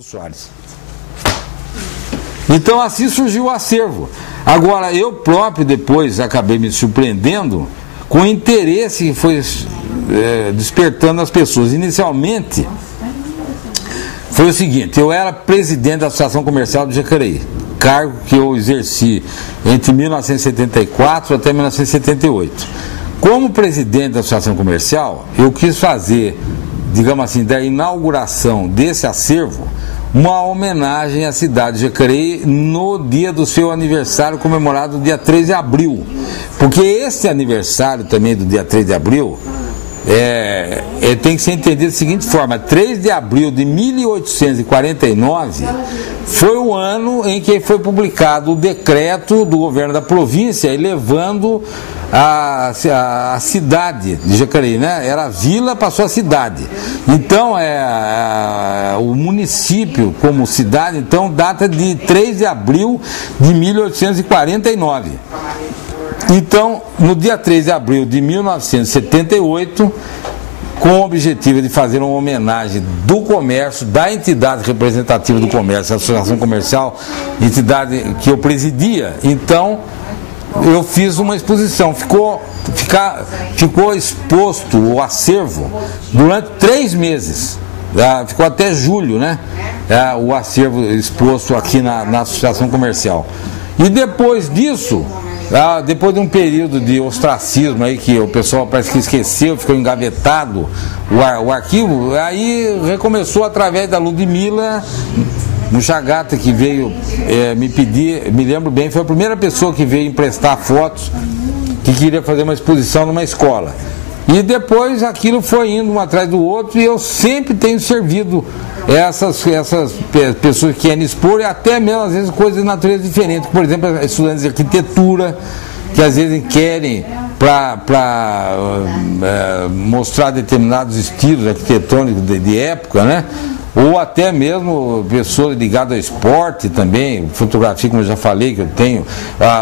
Soares. Então assim surgiu o acervo. Agora eu próprio depois acabei me surpreendendo com o interesse que foi despertando as pessoas. Inicialmente foi o seguinte: eu era presidente da Associação Comercial do Jacareí, cargo que eu exerci entre 1974 até 1978. Como presidente da Associação Comercial, eu quis fazer, digamos assim, da inauguração desse acervo, uma homenagem à cidade de Jacareí no dia do seu aniversário, comemorado dia 3 de abril. Porque esse aniversário também do dia 3 de abril tem que ser entendido da seguinte forma: 3 de abril de 1849 foi o ano em que foi publicado o decreto do governo da província elevando a cidade de Jacareí, né? Era vila, passou a cidade. Então, o município como cidade, então, data de 3 de abril de 1849. Então, no dia 3 de abril de 1978, com o objetivo de fazer uma homenagem do comércio, da entidade representativa do comércio, a Associação Comercial, entidade que eu presidia, então eu fiz uma exposição, ficou exposto o acervo durante 3 meses, ficou até julho, né? O acervo exposto aqui na Associação Comercial. E depois disso, depois de um período de ostracismo aí, que o pessoal parece que esqueceu, ficou engavetado o arquivo, aí recomeçou através da Ludmila Muchagata, que veio me pedir, me lembro bem, foi a primeira pessoa que veio emprestar fotos, que queria fazer uma exposição numa escola. E depois aquilo foi indo um atrás do outro, e eu sempre tenho servido essas pessoas que querem expor, e até mesmo às vezes coisas de natureza diferente, por exemplo, estudantes de arquitetura, que às vezes querem para mostrar determinados estilos arquitetônicos de época, né? Ou até mesmo pessoas ligadas ao esporte também, fotografia, como eu já falei, que eu tenho.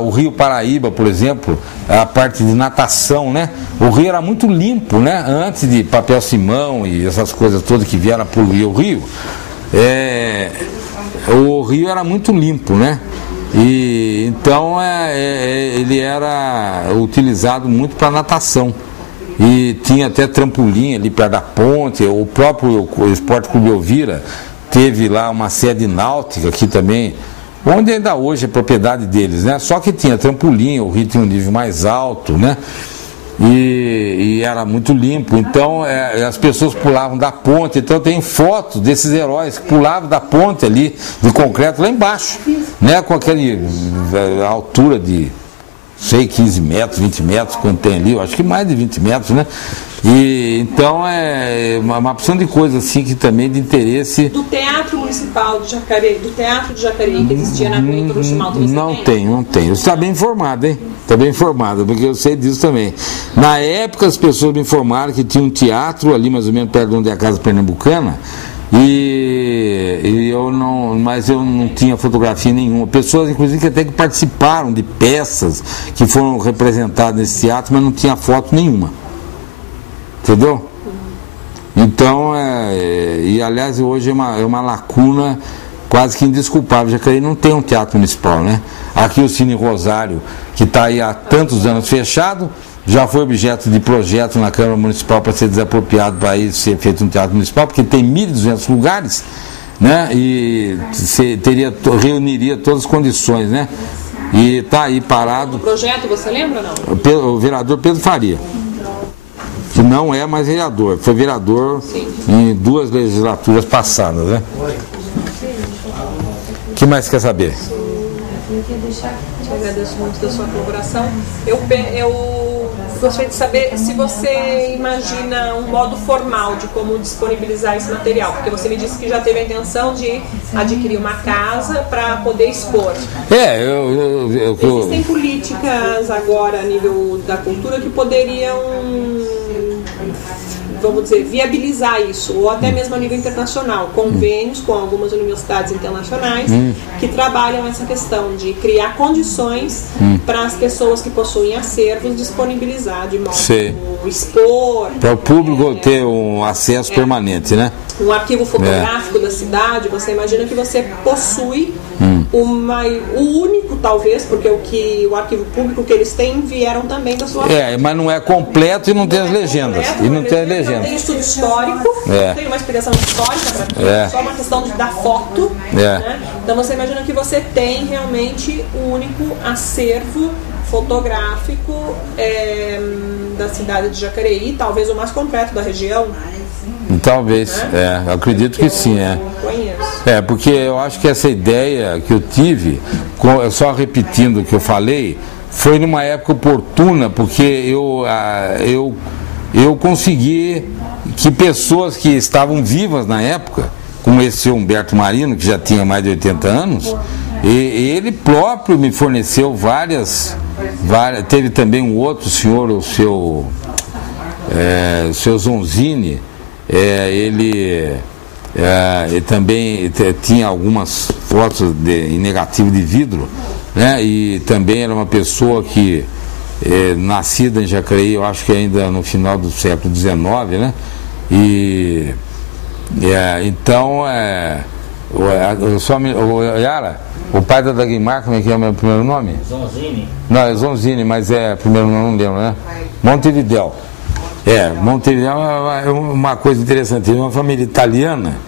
O Rio Paraíba, por exemplo, a parte de natação, né? O rio era muito limpo, né? Antes de papel simão e essas coisas todas que vieram poluir o rio, o rio era muito limpo, né? E então ele era utilizado muito para natação. E tinha até trampolim ali perto da ponte. O próprio Esporte Clube Elvira teve lá uma sede náutica aqui também, onde ainda hoje é propriedade deles, né? Só que tinha trampolim, o rio tinha um nível mais alto, né? E era muito limpo. Então as pessoas pulavam da ponte. Então tem fotos desses heróis que pulavam da ponte ali de concreto lá embaixo, né? Com aquela altura de 15 metros, 20 metros, quando tem ali, eu acho que mais de 20 metros, né? E então uma opção de coisa assim que também de interesse. Do Teatro Municipal de Jacareí, do Teatro de Jacareí que existia na Avenida do Chimalto, não tenho. Você está bem informado, hein? Está bem informado, porque eu sei disso também. Na época as pessoas me informaram que tinha um teatro ali mais ou menos perto de onde é a Casa Pernambucana, mas eu não tinha fotografia nenhuma. Pessoas, inclusive, que até que participaram de peças que foram representadas nesse teatro, mas não tinha foto nenhuma. Entendeu? Então, e aliás, hoje é uma lacuna quase que indesculpável. Jacareí não tem um teatro municipal, né? Aqui o Cine Rosário, que está aí há tantos anos fechado, já foi objeto de projeto na Câmara Municipal para ser desapropriado para ir ser feito um teatro municipal, porque tem 1.200 lugares, né? E reuniria todas as condições, né? E está aí parado. O projeto, você lembra ou não? O vereador Pedro Faria, que não é mais vereador, foi vereador em 2 legislaturas passadas, né? O que mais quer saber? Eu agradeço muito da sua colaboração. Eu gostaria de saber se você imagina um modo formal de como disponibilizar esse material, porque você me disse que já teve a intenção de adquirir uma casa para poder expor. Existem políticas agora a nível da cultura que poderiam vamos dizer, viabilizar isso, ou até mesmo a nível internacional, convênios com algumas universidades internacionais que trabalham essa questão de criar condições para as pessoas que possuem acervos disponibilizar de modo como expor. Para o público ter um acesso permanente, né? Um arquivo fotográfico da cidade, você imagina que você possui o único, talvez, porque o arquivo público que eles têm vieram também da sua mas não é completo e não tem as legendas. Não tem estudo histórico, não tem uma explicação histórica para só uma questão da foto. Né? Então você imagina que você tem realmente o único acervo fotográfico da cidade de Jacareí, talvez o mais completo da região. Talvez, eu acredito que sim, porque eu acho que essa ideia que eu tive, só repetindo o que eu falei, foi numa época oportuna, porque eu consegui que pessoas que estavam vivas na época, como esse Humberto Marino, que já tinha mais de 80 anos, e ele próprio me forneceu várias, teve também um outro senhor, o seu Zonzini, ele também tinha algumas fotos em negativo de vidro, né? E também era uma pessoa que nascida em Jacareí, eu acho que ainda no final do século XIX, né? E então Yara, o pai da Dagmar, como é que é o meu primeiro nome? Zonzini. Não, é Zonzini, mas primeiro nome não lembro, né? Montevidéu. Montevidéu é uma coisa interessante. Uma família italiana,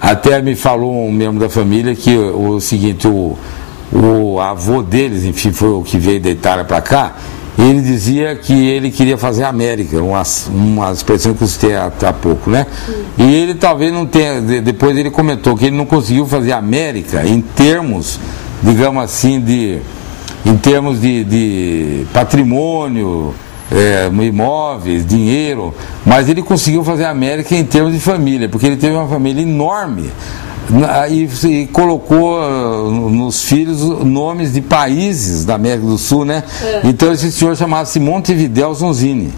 até me falou um membro da família que o seguinte, o avô deles, enfim, foi o que veio da Itália para cá, ele dizia que ele queria fazer América, uma expressão que eu citei há pouco, né? E ele talvez não tenha, depois ele comentou que ele não conseguiu fazer América em termos, digamos assim, em termos de patrimônio, imóveis, dinheiro, mas ele conseguiu fazer a América em termos de família, porque ele teve uma família enorme e colocou nos filhos nomes de países da América do Sul, né? Então esse senhor chamava-se Montevidéu Zonzini.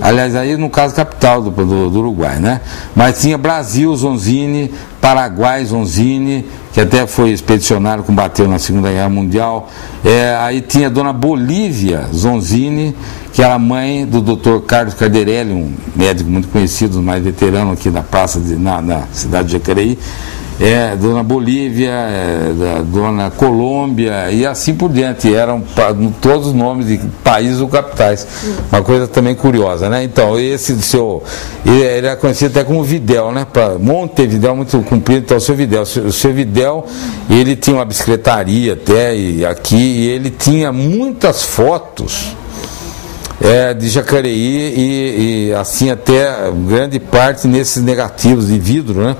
Aliás, aí no caso capital do Uruguai, né? Mas tinha Brasil Zonzini, Paraguai Zonzini, que até foi expedicionário, combateu na Segunda Guerra Mundial. Aí tinha a dona Bolívia Zonzini, que era mãe do Dr. Carlos Carderelli, um médico muito conhecido, mais veterano aqui da praça, na cidade de Jacareí. Dona Bolívia, Dona Colômbia e assim por diante, eram todos os nomes de países ou capitais. Uma coisa também curiosa, né? Então, esse ele era conhecido até como Videl, né? Montevidéu, muito comprido, então o seu Videl, ele tinha uma bicicletaria até e ele tinha muitas fotos de Jacareí e assim até grande parte nesses negativos de vidro, né?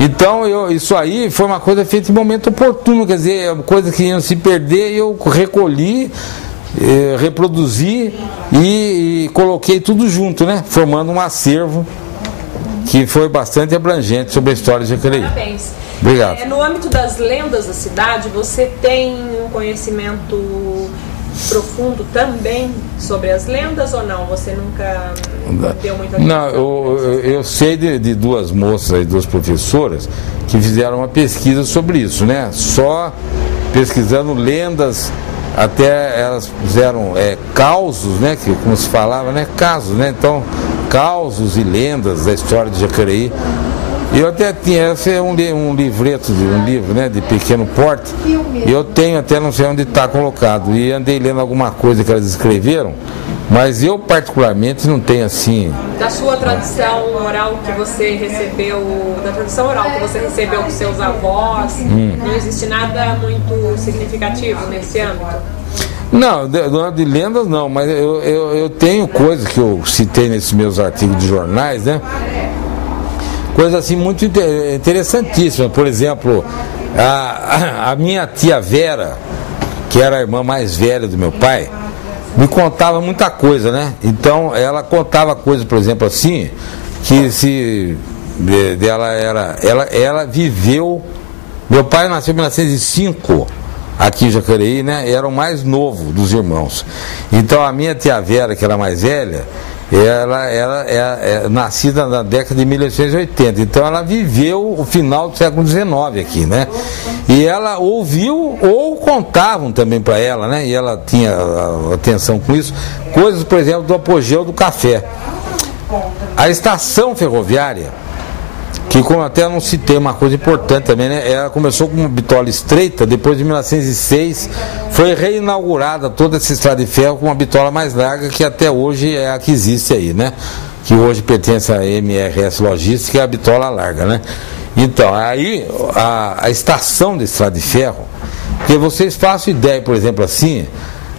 Então, isso aí foi uma coisa feita em momento oportuno, quer dizer, coisas que iam se perder, eu recolhi, reproduzi e coloquei tudo junto, né? Formando um acervo que foi bastante abrangente sobre a história de Jacareí. Parabéns. Obrigado. No âmbito das lendas da cidade, você tem um conhecimento profundo também sobre as lendas ou não? Você nunca deu muita atenção? Não, eu sei de duas moças e duas professoras que fizeram uma pesquisa sobre isso, né? Só pesquisando lendas, até elas fizeram causos, né? Que, como se falava, né? Casos, né? Então, causos e lendas da história de Jacareí. Eu até tinha, esse é um livreto, um livro, né, de pequeno porte, e eu tenho até, não sei onde está colocado, e andei lendo alguma coisa que elas escreveram, mas eu particularmente não tenho assim... Da sua tradição oral que você recebeu, dos seus avós, não existe nada muito significativo nesse âmbito? Não, de lendas não, mas eu tenho coisas que eu citei nesses meus artigos de jornais, né? Coisas assim muito interessantíssimas. Por exemplo, a minha tia Vera, que era a irmã mais velha do meu pai, me contava muita coisa, né? Então ela contava coisas, por exemplo, assim, que ela viveu. Meu pai nasceu em 1905 aqui em Jacareí, né? Era o mais novo dos irmãos. Então a minha tia Vera, que era mais velha, ela é nascida na década de 1880, então ela viveu o final do século XIX aqui, né? E ela ouviu, ou contavam também para ela, né? E ela tinha atenção com isso, coisas, por exemplo, do apogeu do café. A estação ferroviária, que como até não citei uma coisa importante também, né? Ela começou com uma bitola estreita, depois de 1906 foi reinaugurada toda essa estrada de ferro com uma bitola mais larga, que até hoje é a que existe aí, né? Que hoje pertence à MRS Logística, é a bitola larga, né? Então, aí a estação de estrada de ferro, porque vocês façam ideia, por exemplo, assim,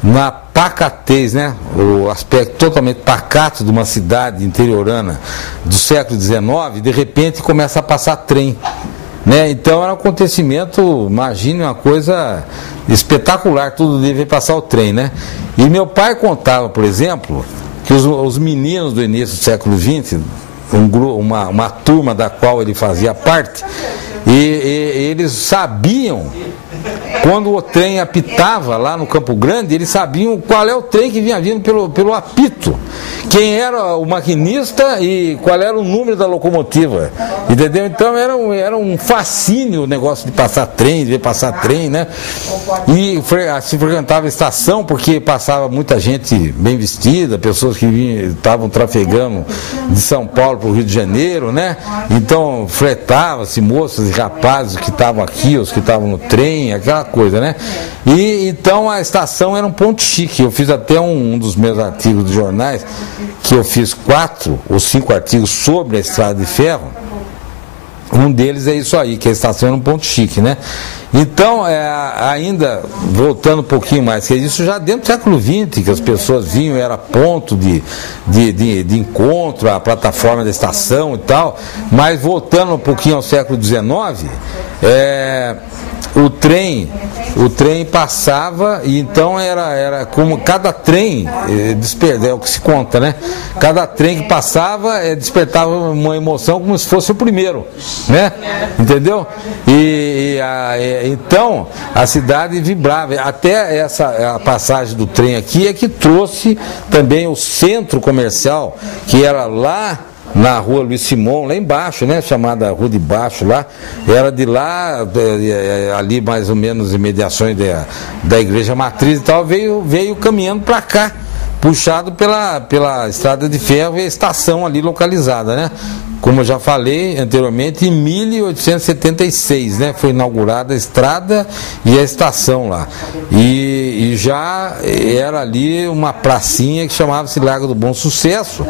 na pacatez, né? O aspecto totalmente pacato de uma cidade interiorana do século XIX, de repente começa a passar trem, né? Então era um acontecimento, imagine uma coisa espetacular, todo dia veio passar o trem, né? E meu pai contava, por exemplo, que os meninos do início do século XX, uma turma da qual ele fazia parte, e eles sabiam, quando o trem apitava lá no Campo Grande, eles sabiam qual é o trem que vinha vindo pelo apito, quem era o maquinista e qual era o número da locomotiva, entendeu? Então era um fascínio o negócio de passar trem, de ver passar trem, né? E se frequentava a estação porque passava muita gente bem vestida, pessoas que estavam trafegando de São Paulo para o Rio de Janeiro, né? Então fretava-se moças e rapazes que estavam aqui, os que estavam no trem, aquela coisa, né? E então a estação era um ponto chique. Eu fiz até um dos meus artigos de jornais, que eu fiz 4 ou 5 artigos sobre a estrada de ferro. Um deles é isso aí, que a estação era um ponto chique, né? Então, ainda voltando um pouquinho mais, que isso já dentro do século XX, que as pessoas vinham, era ponto de encontro, a plataforma da estação e tal, mas voltando um pouquinho ao século XIX, o trem passava, e então era como cada trem, é o que se conta, né? Cada trem que passava despertava uma emoção como se fosse o primeiro, né? Entendeu? Então a cidade vibrava. Até a passagem do trem aqui é que trouxe também o centro comercial, que era lá na rua Luiz Simão, lá embaixo, né, chamada Rua de Baixo, lá, era de lá, ali mais ou menos em mediações da Igreja Matriz e tal, veio caminhando para cá, puxado pela estrada de ferro e a estação ali localizada, né? Como eu já falei anteriormente, em 1876, né, foi inaugurada a estrada e a estação lá. E já era ali uma pracinha que chamava-se Largo do Bom Sucesso,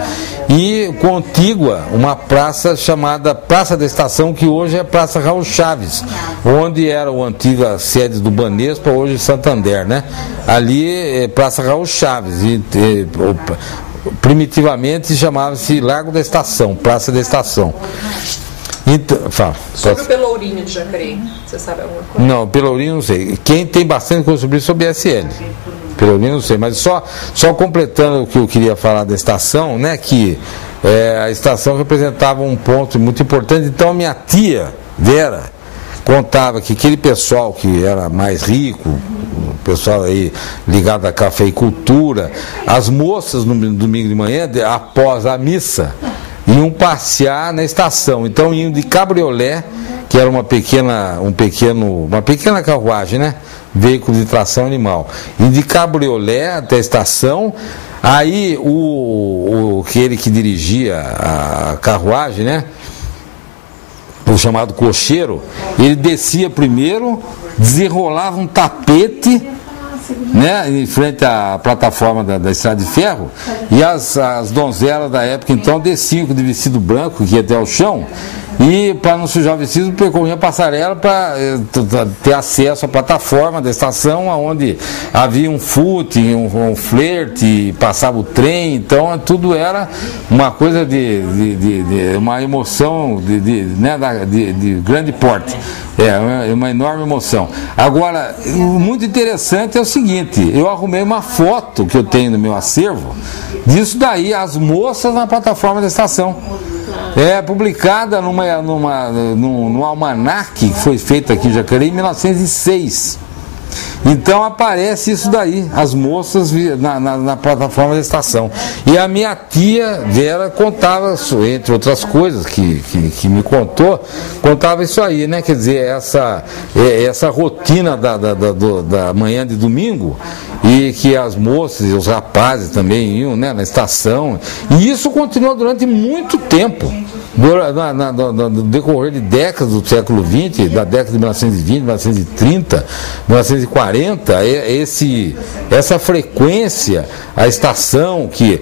e contígua uma praça chamada Praça da Estação, que hoje é Praça Raul Chaves, onde era a antiga sede do Banespa, hoje Santander, né? Ali é Praça Raul Chaves, primitivamente chamava-se Largo da Estação, Praça da Estação. Então, sobre o Pelourinho de Jacareí, você sabe alguma coisa? Não, Pelourinho não sei. Quem tem bastante coisa sobre isso é sobre SL. Pelourinho não sei, mas só completando o que eu queria falar da estação, né, que a estação representava um ponto muito importante. Então a minha tia Vera contava que aquele pessoal que era mais rico, o pessoal aí ligado à cafeicultura, as moças no domingo de manhã, após a missa, iam passear na estação. Então iam de cabriolé, que era uma pequena carruagem, né? Veículo de tração animal. Iam de cabriolé até a estação. Aí aquele que dirigia a carruagem, né, o chamado cocheiro, ele descia primeiro, desenrolava um tapete, né, em frente à plataforma da estrada de ferro, e as donzelas da época então desciam de vestido branco, que ia até o chão, e para não sujar o vestido, percorria a passarela para ter acesso à plataforma da estação, onde havia um footing, um flerte, passava o trem. Então tudo era uma coisa de uma emoção de grande porte. É uma enorme emoção. Agora, muito interessante é o seguinte: eu arrumei uma foto que eu tenho no meu acervo disso daí, as moças na plataforma da estação. Publicada num almanaque que foi feito aqui em Jacareí em 1906. Então aparece isso daí, as moças na plataforma da estação. E a minha tia Vera contava, entre outras coisas que me contava isso aí, né? Quer dizer, essa rotina da manhã de domingo, e que as moças e os rapazes também iam, né, na estação. E isso continuou durante muito tempo. No decorrer de décadas do século XX, da década de 1920, 1930, 1940, essa frequência, a estação que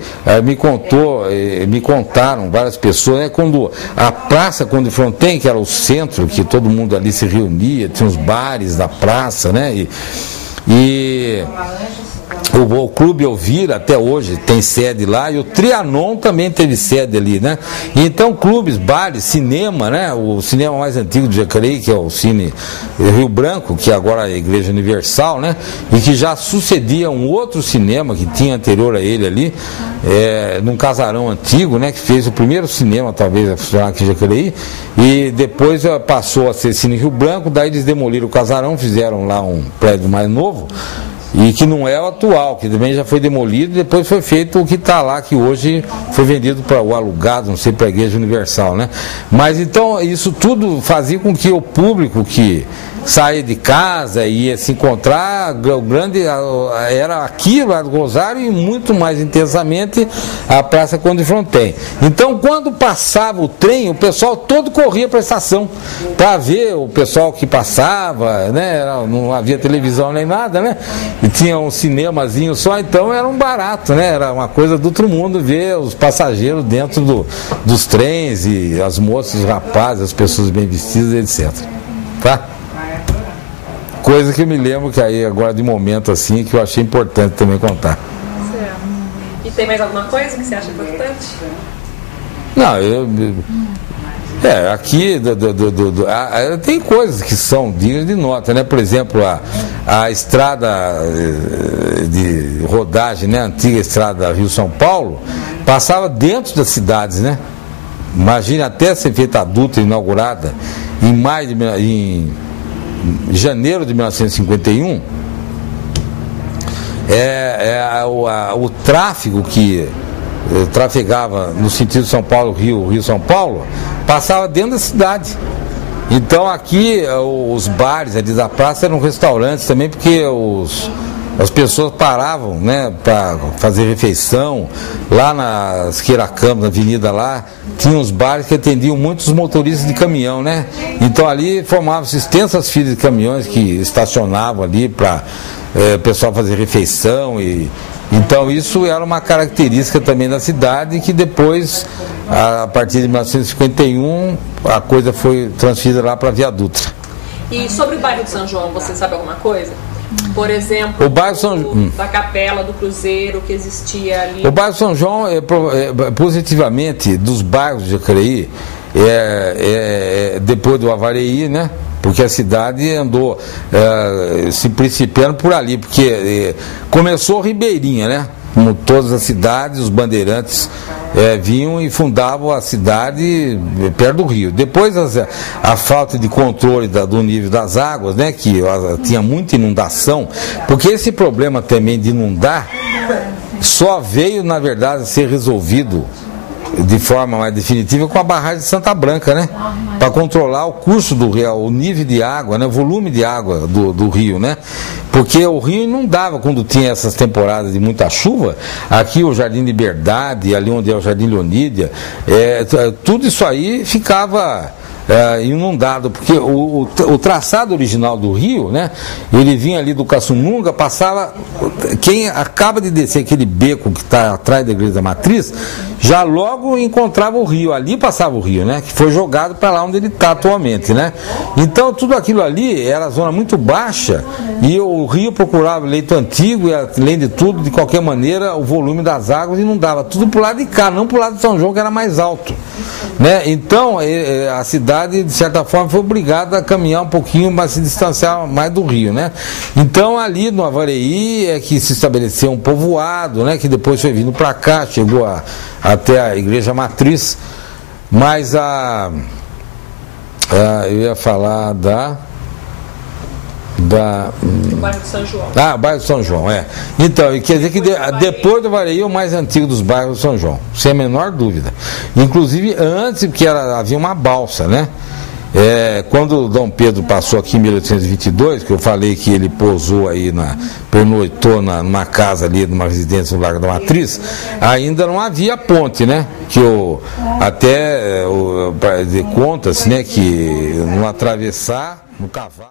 me contaram várias pessoas, né, quando a Praça Conde Fronten, que era o centro, que todo mundo ali se reunia, tinha os bares da praça, né, e o Clube Elvira até hoje tem sede lá, e o Trianon também teve sede ali, né? Então clubes, bares, cinema, né? O cinema mais antigo de Jacareí, que é o Cine Rio Branco, que agora é a Igreja Universal, né? E que já sucedia um outro cinema que tinha anterior a ele ali, num casarão antigo, né? Que fez o primeiro cinema talvez a funcionar aqui em Jacareí, e depois passou a ser Cine Rio Branco. Daí eles demoliram o casarão, fizeram lá um prédio mais novo, e que não é o atual, que também já foi demolido, e depois foi feito o que está lá, que hoje foi vendido para o alugado, não sei, para a Igreja Universal, né? Mas então isso tudo fazia com que o público que saía de casa e ia se encontrar, o grande era aqui lá do Rosário, e muito mais intensamente a Praça Conde Fronten. Então quando passava o trem, o pessoal todo corria para a estação para ver o pessoal que passava, né? Não havia televisão nem nada, né? E tinha um cinemazinho só, então era um barato, né? Era uma coisa do outro mundo ver os passageiros dentro dos trens, e as moças, os rapazes, as pessoas bem vestidas, etc. Tá? Coisa que eu me lembro que aí agora de momento assim, que eu achei importante também contar. Certo. E tem mais alguma coisa que você acha importante? Não, aqui tem coisas que são dignas de nota, né? Por exemplo, a estrada de rodagem, né? A antiga estrada Rio-São Paulo, passava dentro das cidades, né? Imagina, até ser feita adulta, inaugurada em janeiro de 1951, o tráfego que trafegava no sentido São Paulo-Rio, Rio-São Paulo, passava dentro da cidade. Então aqui os bares ali da praça eram restaurantes também, porque as pessoas paravam, né, para fazer refeição. Lá na Siqueira Campos, na avenida lá, tinha uns bares que atendiam muitos motoristas de caminhão, né? Então ali formavam-se extensas filas de caminhões que estacionavam ali para o pessoal fazer refeição. Então isso era uma característica também da cidade, que depois, a partir de 1951, a coisa foi transferida lá para a Via Dutra. E sobre o bairro de São João, você sabe alguma coisa? Por exemplo, o bairro da Capela do Cruzeiro que existia ali. O bairro São João, positivamente, dos bairros de Jacareí, depois do Avareí, né? Porque a cidade andou se principiando por ali, porque começou Ribeirinha, né? Como todas as cidades, os bandeirantes vinham e fundavam a cidade perto do rio. Depois a falta de controle do nível das águas, né, que tinha muita inundação, porque esse problema também de inundar só veio, na verdade, a ser resolvido de forma mais definitiva com a barragem de Santa Branca, né? Para controlar o curso do rio, o nível de água, né? O volume de água do rio, né? Porque o rio inundava quando tinha essas temporadas de muita chuva. Aqui o Jardim Liberdade, ali onde é o Jardim Leonídia, tudo isso aí ficava inundado, porque o traçado original do rio, né, ele vinha ali do Caçununga, passava, quem acaba de descer aquele beco que está atrás da Igreja da Matriz, já logo encontrava o rio, ali passava o rio, né, que foi jogado para lá onde ele está atualmente, né. Então tudo aquilo ali era zona muito baixa, e o rio procurava leito antigo, e além de tudo, de qualquer maneira, o volume das águas inundava tudo pro lado de cá, não pro lado de São João, que era mais alto, né. Então a cidade, de certa forma, foi obrigada a caminhar um pouquinho, mas se distanciar mais do rio, né. Então ali no Avareí é que se estabeleceu um povoado, né, que depois foi vindo para cá, chegou até a Igreja Matriz, mas eu ia falar Do bairro de São João. Ah, bairro de São João, é. Então, quer dizer que depois do Vareio é o mais antigo dos bairros de São João, sem a menor dúvida. Inclusive antes, porque havia uma balsa, né? Quando o Dom Pedro passou aqui em 1822, que eu falei que ele pousou aí, pernoitou numa casa ali, numa residência no Largo da Matriz, ainda não havia ponte, né? Que conta-se, né, que não atravessar no cavalo.